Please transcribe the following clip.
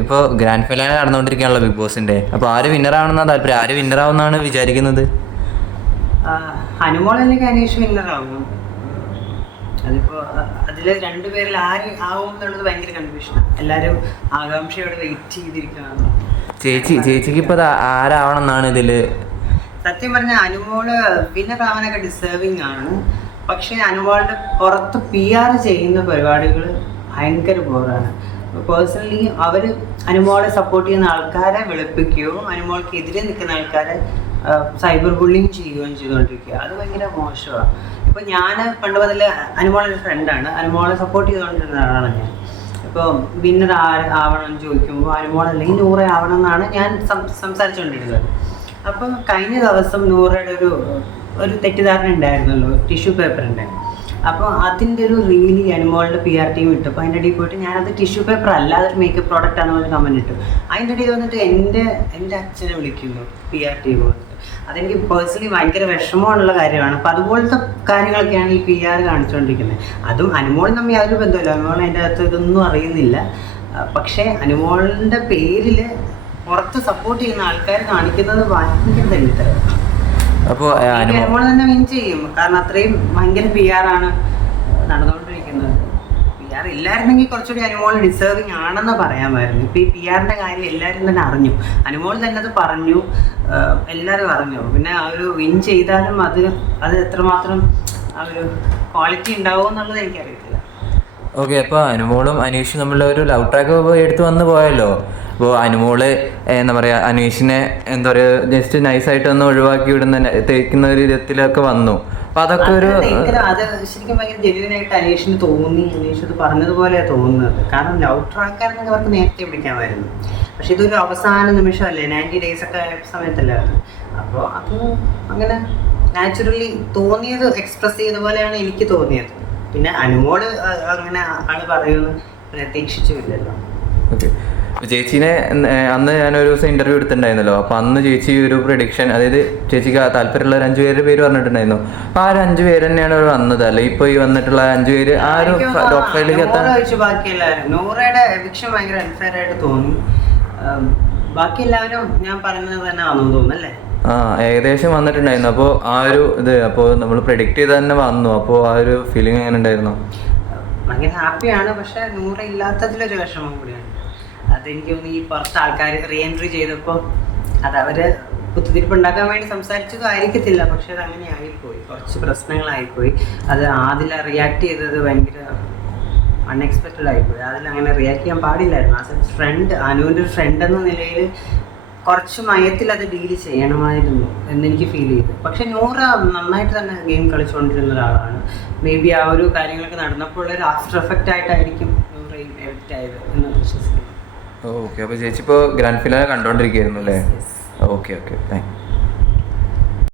ഇപ്പോൾ grand finale നടന്നുകൊണ്ടിരിക്കുകയാണല്ലോ big ബോസിന്റെ. അപ്പോൾ ആര് വിന്നറാവണമെന്നാണ് താല്പര്യം? ആര് വിന്നറാവുന്നാണ് വിചാരിക്കുന്നത്? അനുമോൾ അല്ലെങ്കിൽ അനീഷ് വിന്നറാവും. അതിപ്പോൾ അതിൽ രണ്ടുപേരിൽ ആര് ആവും എന്നുള്ളത് ഭയങ്കര കൺഫ്യൂഷനാണ്. എല്ലാവരും ആകാംക്ഷയോടെ വെയിറ്റ് ചെയ്തിരിക്കുകയാണ്. ചേച്ചിക്ക് ഇപ്പോൾ ആരാവണം എന്നാണ് ഇതിൽ? സത്യം പറഞ്ഞാൽ അനുമോള് വിന്നറാവാനൊക്കെ ഡിസേർവിങ് ആണ്. പക്ഷേ അനുമോളുടെ പുറത്ത് PR ചെയ്യുന്ന പരിപാടികൾ ഭയങ്കര ബോറാണ്. പേഴ്സണലി അവർ അനുമോളെ സപ്പോർട്ട് ചെയ്യുന്ന ആൾക്കാരെ വെളുപ്പിക്കുകയോ അനുമോൾക്ക് എതിരെ നിൽക്കുന്ന ആൾക്കാരെ സൈബർ ബുള്ളിങ് ചെയ്യുകയും ചെയ്തുകൊണ്ടിരിക്കുക. അത് ഭയങ്കര മോശമാണ്. ഇപ്പോൾ ഞാൻ പണ്ട് മുതൽ അനുമോളൊരു ഫ്രണ്ടാണ്. അനുമോളെ സപ്പോർട്ട് ചെയ്തുകൊണ്ടിരുന്ന ആളാണ് ഞാൻ. ഇപ്പോൾ വിന്നർ ആവണം എന്ന് ചോദിക്കുമ്പോൾ അനുമോൾ അല്ലെങ്കിൽ നൂറ ആവണം എന്നാണ് ഞാൻ സംസാരിച്ചുകൊണ്ടിരുന്നത്. അപ്പം കഴിഞ്ഞ ദിവസം നൂറയുടെ ഒരു തെറ്റിദ്ധാരണ ഉണ്ടായിരുന്നല്ലോ, ടിഷ്യൂ പേപ്പർ ഉണ്ടായിരുന്നു. അപ്പോൾ അതിൻ്റെ ഒരു റീലി അനുമോളുടെ PR ടീം ഇട്ടപ്പോൾ അതിൻ്റെ ഇടയിൽ പോയിട്ട് ഞാനത് ടിഷ്യൂ പേപ്പർ അല്ല, അതൊരു മേക്കപ്പ് പ്രോഡക്റ്റ് ആണെന്ന് പറഞ്ഞ് കമൻറ്റ് ഇട്ടു. അതിൻ്റെ ഇടയിൽ വന്നിട്ട് എൻ്റെ അച്ഛനെ വിളിക്കുന്നു PR ടീം വന്നിട്ട്. അതെനിക്ക് പേഴ്സണലി ഭയങ്കര വിഷമമുള്ള കാര്യമാണ്. അപ്പോൾ അതുപോലത്തെ കാര്യങ്ങളൊക്കെയാണ് ഈ PR കാണിച്ചുകൊണ്ടിരിക്കുന്നത്. അതും അനുമോൾ തമ്മിൽ യാതൊരു ബന്ധമില്ല. അനുമോൾ അതിൻ്റെ അകത്ത് ഇതൊന്നും അറിയുന്നില്ല. പക്ഷേ അനുമോളിൻ്റെ പേരിൽ പുറത്ത് സപ്പോർട്ട് ചെയ്യുന്ന ആൾക്കാർ കാണിക്കുന്നത് ഭയങ്കര തെളിത്തരം. അപ്പോൾ അനുമോൾ തന്നെ വിൻ ചെയ്യും. കാരണം അത്രയും ഭയങ്കര PR ആണ് നടന്നുകൊണ്ടിരിക്കുന്നത്. PR ഇല്ലായിരുന്നെങ്കിൽ കുറച്ചുകൂടി അനുമോൾ ഡിസേർവിങ് ആണെന്ന് പറയാമായിരുന്നു. ഇപ്പോൾ ഈ PRന്റെ കാര്യം എല്ലാവരും തന്നെ അറിഞ്ഞു. അനുമോൾ തന്നെ അത് പറഞ്ഞു, എല്ലാവരും അറിഞ്ഞു. പിന്നെ ആ ഒരു വിൻ ചെയ്താലും അത് എത്രമാത്രം ആ ഒരു ക്വാളിറ്റി ഉണ്ടാവും എന്നുള്ളത് എനിക്കറിയത്തില്ല. ഓക്കെ, അപ്പോൾ അനുമോളും അനീഷും തമ്മിലുള്ള ഒരു ലവ് ട്രാക്ക് എടുത്ത് വന്ന് പോയല്ലോ. അപ്പോൾ അനുമോള് എന്താ പറയുക, അനീഷിനെ എന്താ പറയുക ജസ്റ്റ് നൈസായിട്ട് ഒന്ന് ഒഴിവാക്കി വിടുന്ന തേക്കുന്ന ഒരു വിധത്തിലൊക്കെ വന്നു. അപ്പോൾ അതൊക്കെ ഒരു അത് ശരിക്കും ഭയങ്കര ജെന്യുവനായിട്ട് അനീഷിന് തോന്നി. അനീഷ് ഇത് പറഞ്ഞതുപോലെയാണ് തോന്നുന്നത്. കാരണം ലവ് ട്രാക്കായിരുന്നെങ്കിൽ അവർക്ക് നേരത്തെ പിടിക്കാമായിരുന്നു. പക്ഷെ ഇതൊരു അവസാന നിമിഷമല്ലേ, 90 days ഒക്കെ സമയത്തല്ലായിരുന്നു. അപ്പോൾ അത് അങ്ങനെ നാച്ചുറലി തോന്നിയത് എക്സ്പ്രസ് ചെയ്ത പോലെയാണ് എനിക്ക് തോന്നിയത്. പിന്നെ അനുമോള് അങ്ങനെ ആള് പറയുമെന്ന് പ്രതീക്ഷിച്ചുമില്ലല്ലോ. ഓക്കെ, ചേച്ചീനെ അന്ന് ഞാനൊരു ദിവസം ഇന്റർവ്യൂ എടുത്തിട്ടുണ്ടായിരുന്നല്ലോ. അപ്പോൾ അന്ന് ചേച്ചി ഒരു പ്രഡിക്ഷൻ, അതായത് ചേച്ചിക്ക് താല്പര്യമുള്ള ഒരു 5 പേരുടെ പേര് പറഞ്ഞിട്ടുണ്ടായിരുന്നു. അപ്പോൾ ആ ഒരു 5 പേര് തന്നെയാണ് അവർ വന്നത്, അല്ലെ ഇപ്പോൾ ഈ വന്നിട്ടുള്ള 5 പേര് ആ ഒരു ടോപ്പ് 5ലേക്ക് എത്താൻ? ബാക്കി എല്ലാവരും നൂറയുടെ എവിക്ഷൻ ഭയങ്കര അൺഫെയർ ആയിട്ട് തോന്നി. ബാക്കി എല്ലാവരും ഞാൻ പറഞ്ഞത് തന്നെ വന്നു തോന്നുന്നല്ലേ? ഏകദേശം വന്നിട്ടുണ്ടായിരുന്നു. അപ്പോൾ ആ ഒരു അപ്പോൾ നമ്മൾ പ്രെഡിക്റ്റ് ചെയ്ത് തന്നെ വന്നു. അപ്പോൾ ആ ഒരു ഫീലിംഗ് എങ്ങനെ ഉണ്ടായിരുന്നു? ഭയങ്കര ഹാപ്പിയാണ്. പക്ഷെ നൂറ ഇല്ലാത്തതിലൊരു വിഷമം കൂടിയാണ്. അതെനിക്ക് തോന്നി ഈ പുറത്ത് ആൾക്കാർ റീ എൻട്രി ചെയ്തപ്പോൾ അത് അവർ കുത്തിത്തിരിപ്പുണ്ടാക്കാൻ വേണ്ടി സംസാരിച്ചതും ആയിരിക്കത്തില്ല. പക്ഷെ അത് അങ്ങനെ ആയിപ്പോയി, കുറച്ച് പ്രശ്നങ്ങളായിപ്പോയി. അത് അതിൽ റിയാക്ട് ചെയ്തത് ഭയങ്കര അൺഎക്സ്പെക്റ്റഡ് ആയിപ്പോയി. അതിലങ്ങനെ റിയാക്ട് ചെയ്യാൻ പാടില്ലായിരുന്നു. ആസ് എ ഫ്രണ്ട്, അനുവിൻ്റെ ഒരു ഫ്രണ്ട് എന്ന നിലയിൽ കുറച്ച് മയത്തിൽ അത് ഡീല് ചെയ്യണമായിരുന്നു എന്നെനിക്ക് ഫീൽ ചെയ്തു. പക്ഷെ നൂറ നന്നായിട്ട് തന്നെ ഗെയിം കളിച്ചുകൊണ്ടിരുന്ന ഒരാളാണ്. മേ ബി ആ ഒരു കാര്യങ്ങളൊക്കെ നടന്നപ്പോൾ ഒരു ആഫ്റ്റർ എഫക്റ്റ് ആയിട്ടായിരിക്കും നൂറയും എഫക്റ്റ് ആയത് എന്ന് വിശ്വസിക്കുന്നു. ഓക്കെ, അപ്പോൾ ചേച്ചി ഇപ്പോൾ ഗ്രാൻഡ് ഫിനാലെ കണ്ടുകൊണ്ടിരിക്കുകയായിരുന്നു അല്ലേ? Okay, thank you.